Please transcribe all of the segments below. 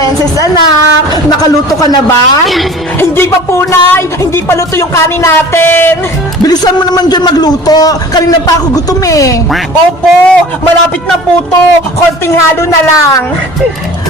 Princess anak, nakaluto ka na ba? Hindi pa po, Nay. Hindi pa luto yung kanin natin. Bilisan mo naman dyan magluto. Kanina pa ako gutom eh. Opo, malapit na po to. Konting halo na lang.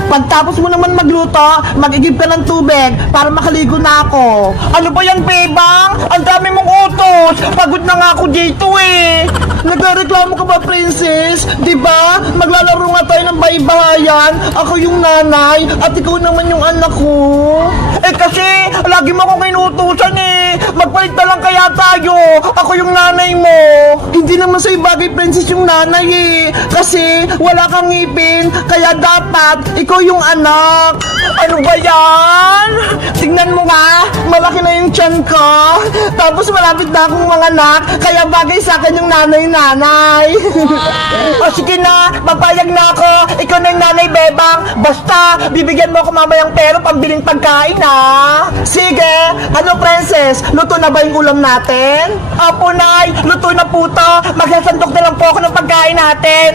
Pagtapos mo naman magluto, mag-igib ka ng tubig para makaligo na ako. Ano ba yan, Bebang? Ang dami mong utos. Pagod na nga ako dito eh. Nagreklamo ka ba, Princess? Diba? Maglalaro nga tayo ng baybahayan. Ako yung nanay at ikaw naman yung anak ko. Eh kasi, lagi mo akong inuutusan eh. Magpalit na lang kaya tayo. Ako yung nanay mo. Hindi naman sa ibagay, Princess, yung nanay eh. Kasi wala kang ngipin, kaya dapat ikaw yung anak. Ano ba yan? Tingnan mo nga, malaki na yung tiyan ko. Tapos malapit na akong mga anak, kaya bagay sa akin yung nanay-nanay. O sige na, papayag na ako. Ikaw na yung nanay, Bebang. Basta, bibigyan mo ako mamayang pera pambiling pagkain ha. Sige, ano Princess, luto na ba yung ulam natin? Opo, Nay, luto na po to. Magsasandok na lang po ako ng pagkain natin.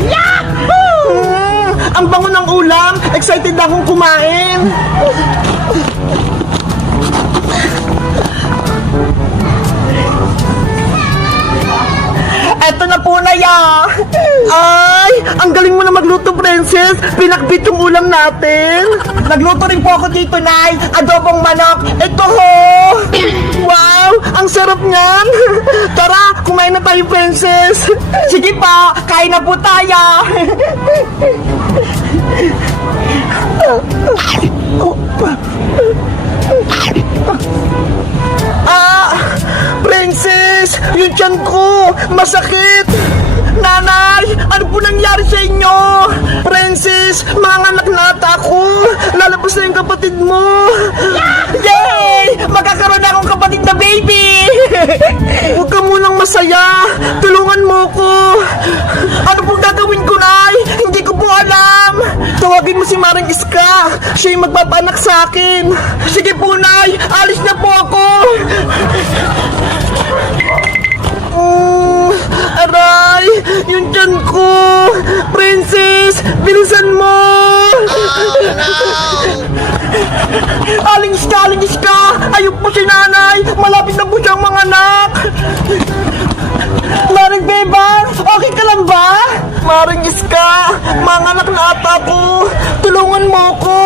Yahoo! Ang bango ng ulam. Excited na akong kumain. Eto na po na ya. Ay, ang galing mo na magluto, Princess. Pinakbit yung ulam natin. Nagluto rin po ako dito, Nay. Adobong manok. Ito ho. Wow, ang sarap niyan. Tara, kumain na tayo, Princess. Sige pa, kain na po tayo. Princess, yung tiyan ko, masakit. Nanay, ano po nangyari sa inyo? Princess, manganak na ata ako. Lalabas na yung kapatid mo. Yay! Magkakaroon na akong kapatid na baby. Huwag ka munang masaya. Tulungan mo ko. Ano pong gagawin ko, Nay? Hindi ko po alam. Tawagin mo si Maring Iska. Siya yung magpapaanak sa akin. Sige po, Nay. Alis na po ako. Aray! Yung tiyan ko! Princess! Bilisan mo! Aling Iska! Ayok po si nanay! Malapit na po siyang mga anak! Maring Bebang! Okay ka lang ba? Maring Iska! Mga anak na ata po! Tulungan mo ko!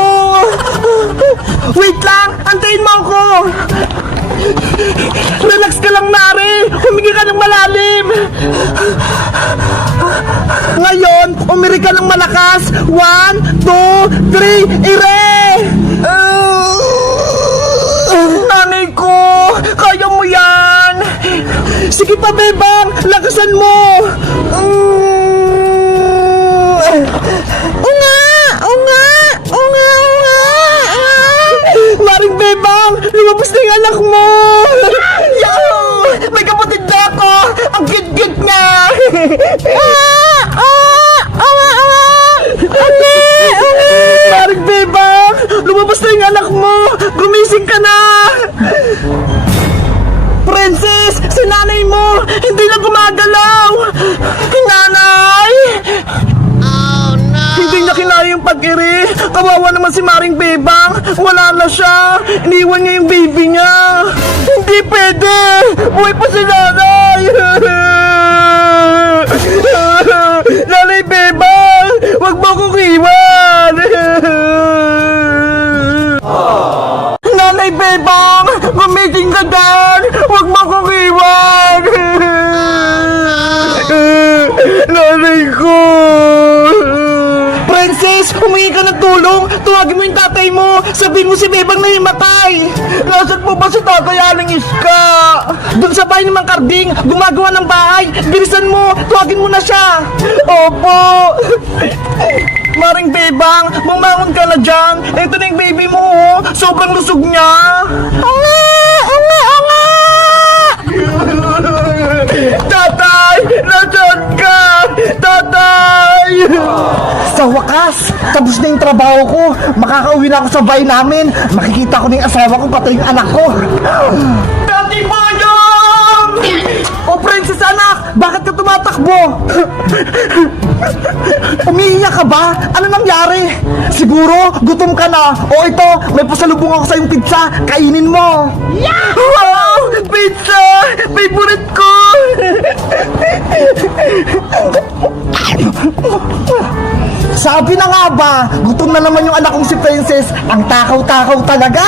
Wait lang! Antayin mo ako! Relax ka lang, Mari! Humingi ka ng malalim! Ngayon, umiri ka ng malakas! 1, 2, 3, ire! Nanay ko! Kaya mo yan! Sige pa, Bebang! Lakasan mo! Maring Bebang! Lumabas na yung anak mo! Yahoo! May kapatid na ako! Ang cute-cute niya! Maring Bebang! Lumabas na yung anak mo! Gumising ka na! Princess! Si nanay mo! Hindi na gumagalaw! Nanay! Hindi niya kinaya yung pag-iri. Kawawa naman si Maring Bebang. Wala na siya. Iniwan niya yung baby niya. Hindi pwede. Buhay pa si nanay. Nanay Bebang, wag mo kong iwan. Nanay Bebang, gumising ka dyan. Wag mo kong iwan. Nanay ko. Princess, humingi ka ng tulong. Tuwagin mo yung tatay mo. Sabihin mo si Bebang na himatay. Nasaan po ba si tatay Aling Iska? Doon sa bahay ni Mang Karding, gumagawa ng bahay. Bilisan mo, tuwagin mo na siya. Opo. Maring Bebang, bumangon ka na dyan. Ito na yung baby mo, oh. Sobrang lusog niya. Tatay! Nasaan ka? Tatay! Sa wakas, tapos na yung trabaho ko. Makakauwi na ako sa bahay namin. Makikita ko na yung asawa ko, pati yung anak ko. Tati Boyong! O Princess anak, bakit ka tumatakbo? Umiiyak ka ba? Ano nangyari? Siguro, gutom ka na. O ito, may pasalubong ako sa yung pizza. Kainin mo. Wow! Pizza! Favorite ko! Sabi na nga ba, gutom na naman yung anak kong si Princess. Ang takaw-takaw talaga.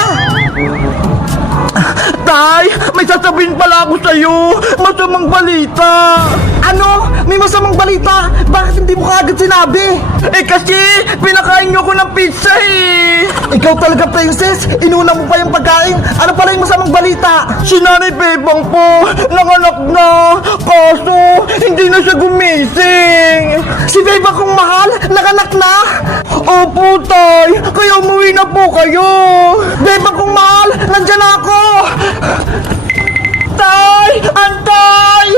Tay, may sasabihin pala ako sa'yo. Masamang balita. Ano? May masamang balita? Bakit hindi mo kaagad sinabi? Eh kasi, pinakain niyo ko ng pizza eh. Ikaw talaga, Princess. Inuna mo pa yung pagkain. Ano pala yung masamang balita? Si Nanay Bebang po, nanganak na. Kaso, hindi na siya gumising. Si Bebang kong mahal, nanganak na? Opo, Tay. Kaya umuwi na po kayo. Bebang kong mahal, nandyan ako. Tay! Antay!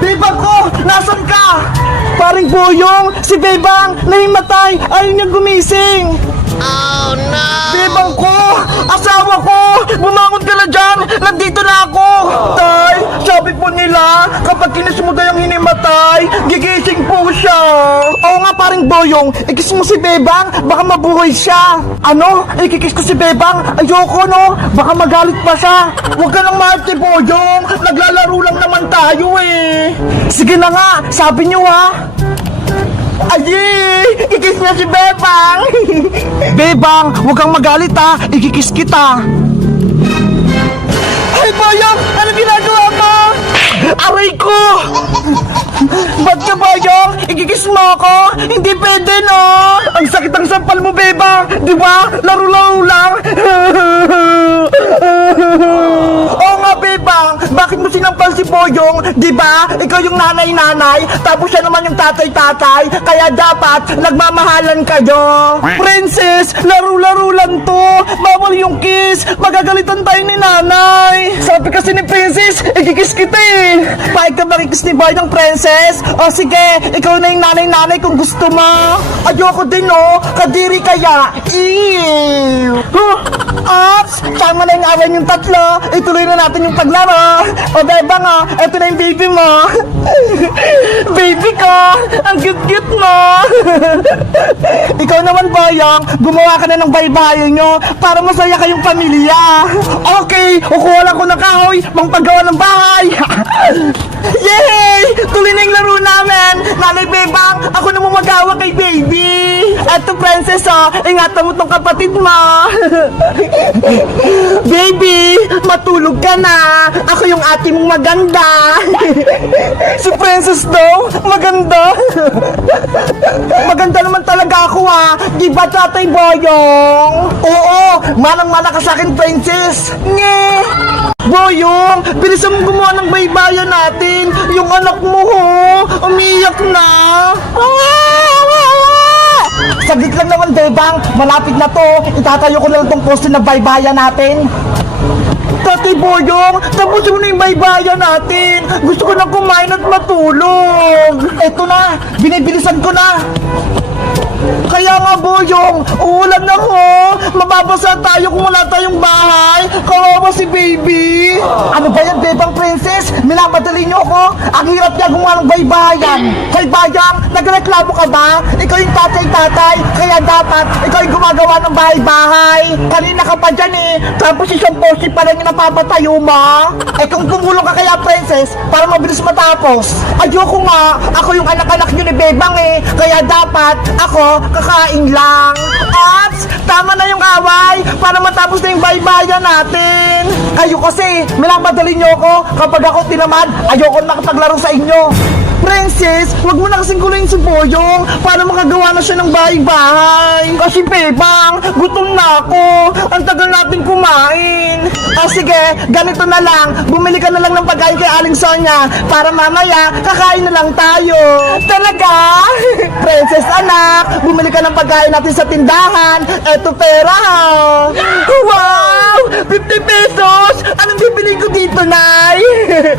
Bebang ko! Nasaan ka? Paring Boyong! Si Bebang! Nahimatay! Ayaw niya gumising! Oh no! Bebang ko! Asawa ko! Bumangon ka na dyan! Nandito na ako! Tay! Sabi po nila, kapag kinis mo daw yung hinimatay, gigising po siya! Oo nga paring Boyong! Ikis mo si Bebang! Baka mabuhay siya! Ano? Ikikis ko si Bebang? Ayoko no! Baka magalit pa siya! Huwag ka nang maarte Boyong! Naglalaro lang naman tayo eh! Sige na nga! Sabi niyo ha! Ayi! Ikis niya si Bebang! Bebang, huwag kang magalit ha! Ikikis kita! Ay, Boyong! Ano ginagawa mo? Aray ko! Ba't ka, Boyong? Ikikis mo ako? Hindi pwede, no? Ang sakit ang sampal mo, Bebang! Di ba? Laro-laro lang! Oo nga, Bebang! Bakit mo sinampal si Boyong? Di ba? Ikaw yung nanay-nanay, tapos siya naman yung tatay-tatay, kaya dapat nagmamahalan kayo! Princess! Laro-laro lang to! Bawal yung kiss! Magagalitan tayo ni nanay! Sabi kasi ni Princess, ikikis kita eh! Paig ka makikis ni Boy ng Princess? O sige, ikaw na yung nanay-nanay kung gusto mo! Ayoko din oh! Kadiri kaya! Ew! Huh? Ops! Tama na yung away yung tatlo! Ituloy na natin yung paglaro! O Bebang oh! Ito na yung baby mo! Baby ko! Ang cute-cute mo! Ikaw naman Boyong, gumawa ka na ng baybayin nyo para masaya kayong pamilya! Okay! Kukuha lang ko ng kahoy pang paggawa ng bahay! Yay! Tuloy na yung laro namin! Nanay Bebang, ako na magawa kay baby! Eto Princess oh, ingatan mo tong kapatid mo! Baby, matulog ka na! Ako yung ate mong maganda! Si Princess daw, maganda! Maganda naman talaga ako ha! Di ba Tatay Boyong? Oo, manang-mana ka sa akin Princess! Nye! Boyong, bilisan mong gumawa ng baybayan natin! Yung anak mo ho, umiyak na! Saglit lang naman, Bebang. Malapit na to. Itatayo ko na lang tong poste na baybayan natin. Tatay Boyong, tapusin mo na yung baybayan natin. Gusto ko na kumain at matulog. Eto na, binibilisan ko na. Kaya nga Boyong, uulan na ho. Mababasa tayo kung wala tayong bahay. Kawawa si baby. Ano ba yan, Bebang Princess? Minamadali niyo ako. Ang hirap niya gumawa ng baybayan. Hoy Bayang, nagreklamo ka ba? Ikaw yung tatay-tatay, kaya dapat ikaw yung gumagawa ng bahay-bahay. Kanina ka pa dyan eh. Tapos isang poste pa lang yung napapatayo mo. Eh kung tumulong ka kaya Princess, para mabilis matapos. Ayoko nga, ako yung anak-anak niyo ni Bebang eh. Kaya dapat ako kakain lang. Ops! Tama na yung away para matapos na yung baybayan natin. Kayo kasi, minamadali niyo ako. Kapag ako tinamad, ayoko makapaglaro sa inyo. Princess, wag mo na kasing guluhin si Boyong para makagawa na siya ng bahay-bahay. Kasi Bebang, gutom na ako. Ang tagal natin kumain. O sige, ganito na lang. Bumili ka na lang ng pagkain kay Aling Sonia para mamaya kakain na lang tayo. Talaga? Princess anak, bumili ka ng pagkain natin sa tindahan. Eto pera ha. Wow! 50 pesos! Anong bibili ko dito, Nay?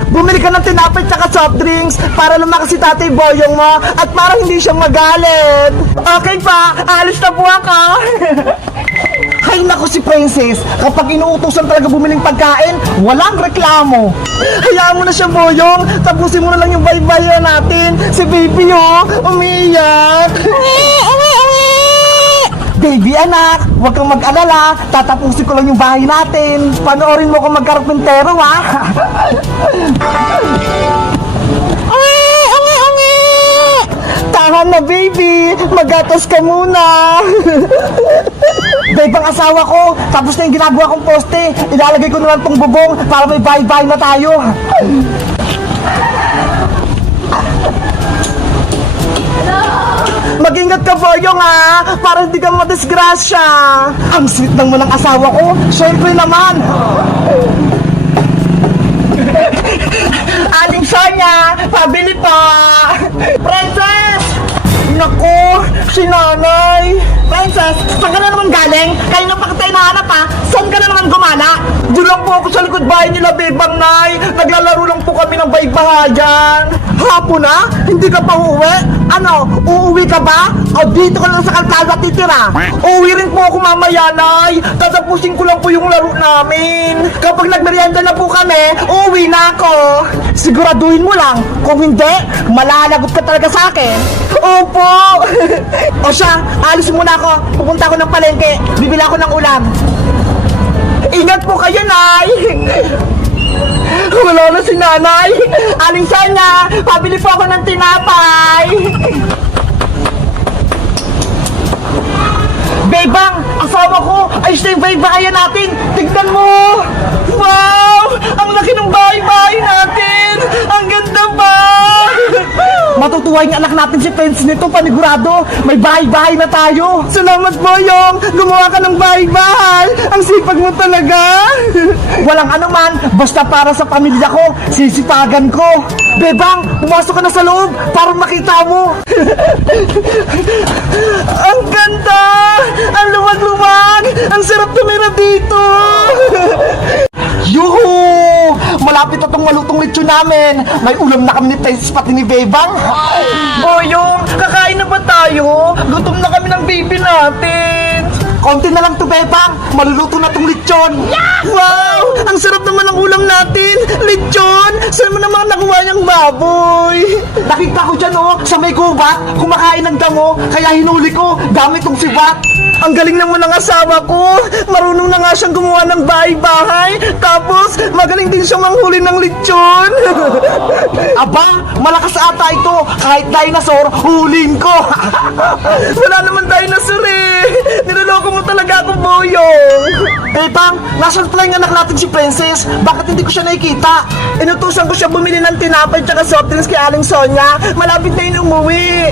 Bumili ka ng tinapay tsaka soft drinks para lumakas si Tatay Boyong mo at para hindi siya magalit. Okay pa, alis na po ako. Hay nako si Princess, kapag inuutosan talaga bumiling pagkain, walang reklamo. Hayaan mo na siya, Boyong. Tapusin mo na lang yung baybayan natin. Si baby, oh, umiiyak. Baby anak, huwag kang mag-alala. Tatapusin ko lang yung bahay natin. Panoorin mo kung magkarpentero, ha? Tahan na, baby. Magatas ka muna. Babe, ang asawa ko, tapos na yung ginagawa kong poste. Ilalagay ko naman tong bubong para may bahay-bahay na tayo. Mag-ingat ka, Boyong, ha? Para hindi ka madisgrasya. Ang sweet ng mo ng asawa ko. Siyempre naman. Aling Sonia, pabili pa. Princess! Naku, si nanay. Princess, saan ka na naman galing? Kayo na pa kita hinahanap, ha? Saan ka na naman gumana? Doon lang po ako sa likod bahay nila, Bebang Nay. Naglalaro lang po kami ng baybahayan. Hapon na? Hindi ka pa uuwi? Ano, uuwi ka ba? O dito ka lang sa kalsada titira? Uuwi rin po ako mamaya, Nay. Tatapusin ko lang po yung laro namin. Kapag nagmerienda na po kami, uuwi na ako. Siguraduhin mo lang. Kung hindi, malalagot ka talaga sa akin. Opo. O siya, alis muna ako. Pupunta ako ng palengke. Bibili ako ng ulam. Ingat po kayo, Nay. Wala na si nanay. Aling Sonia, pabili po ako ng tinapay. Bebang, asawa ko, ayos na yung bahay-bahayan natin. Tignan mo. Wow, ang laki ng bahay-bahay natin. Ang ganda ba? Matutuwa yung anak natin si Pence nito, panigurado. May bahay-bahay na tayo. Salamat, Boyong. Gumawa ka ng bahay-bahay. Ang sipag mo talaga. Walang anuman, basta para sa pamilya ko, sisipagan ko. Bebang, pumasok ka na sa loob para makita mo. Ang ganda! Ang luwag-luwag! Ang sarap tumira dito! Yuhu! Malapit na tong malutong lechon namin. May ulam na kami ni Princess pati ni Bebang. Boyong, kakain na ba tayo? Gutom na kami ng baby natin. Konti na lang to, Bebang. Maluluto na tong lechon. Yeah! Wow! Ang sarap naman ng ulam natin. Lechon! Saan mo naman nakuha niyang baboy? Nakita ko dyan, oh, sa may gubat. Kumakain ng damo. Kaya hinuli ko gamit tong sibat. Ang galing naman ng asawa ko. Marunong na nga siyang gumawa ng bahay-bahay. Tapos, magaling din siyang manghuli ng lechon. Aba, malakas ata ito. Kahit dinosaur, hulin ko. Wala naman dinosaur eh. Niloloko mo talaga ako, Boyong. Bebang, nasan pala yung anak natin si Princess? Bakit hindi ko siya nakikita? Inutusan ko siya bumili ng tinapay tsaka soft drinks kay Aling Sonia. Malapit na yun umuwi.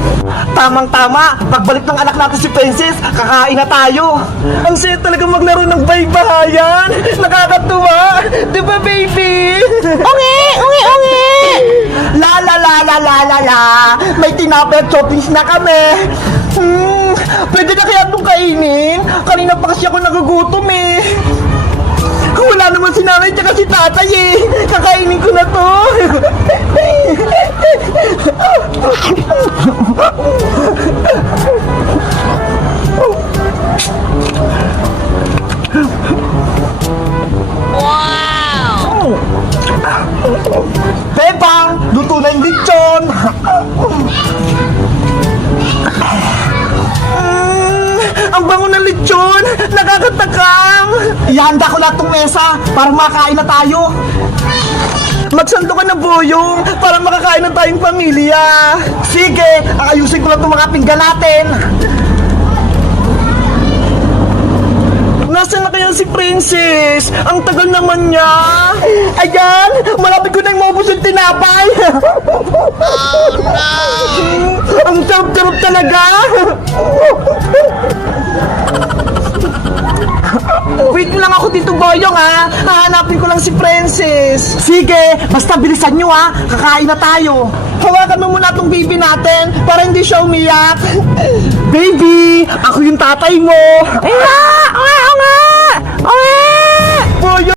Tamang-tama, pagbalik ng anak natin si Princess, kakain na tayo. Ang saya talaga maglaro ng baybahayan. Nakakatuwa. Diba, baby? Ungi! Ungi! Ungi! La la la la la la la. May tinapay at soft drinks na kami. Pwede na kaya itong kainin? Kanina pa kasi ako nagugutom eh. Wala naman si nanay tsaka si tatay eh. Kakainin ko na to. Wow! Bebang, luto na yung lechon. Ang bango ng lechon! Nakakatakam! Ihanda ko lahat tong mesa para makakain na tayo. Magsando ka na, Boyong, para makakain na tayong pamilya. Sige, ayusin ko lang itong mga pinggan natin. Nasaan na kaya si Princess? Ang tagal naman niya. Ayan, malapit ko na yung maubos yung tinapay. Oh, no! Ang sarap-sarap talaga. Wait lang ako dito, Boyong, ha? Hahanapin ko lang si Princess. Sige, basta bilisan nyo, ha? Kakain na tayo. Hawakan mo muna tong baby natin para hindi siya umiyak. Baby, ako yung tatay mo. Boyong!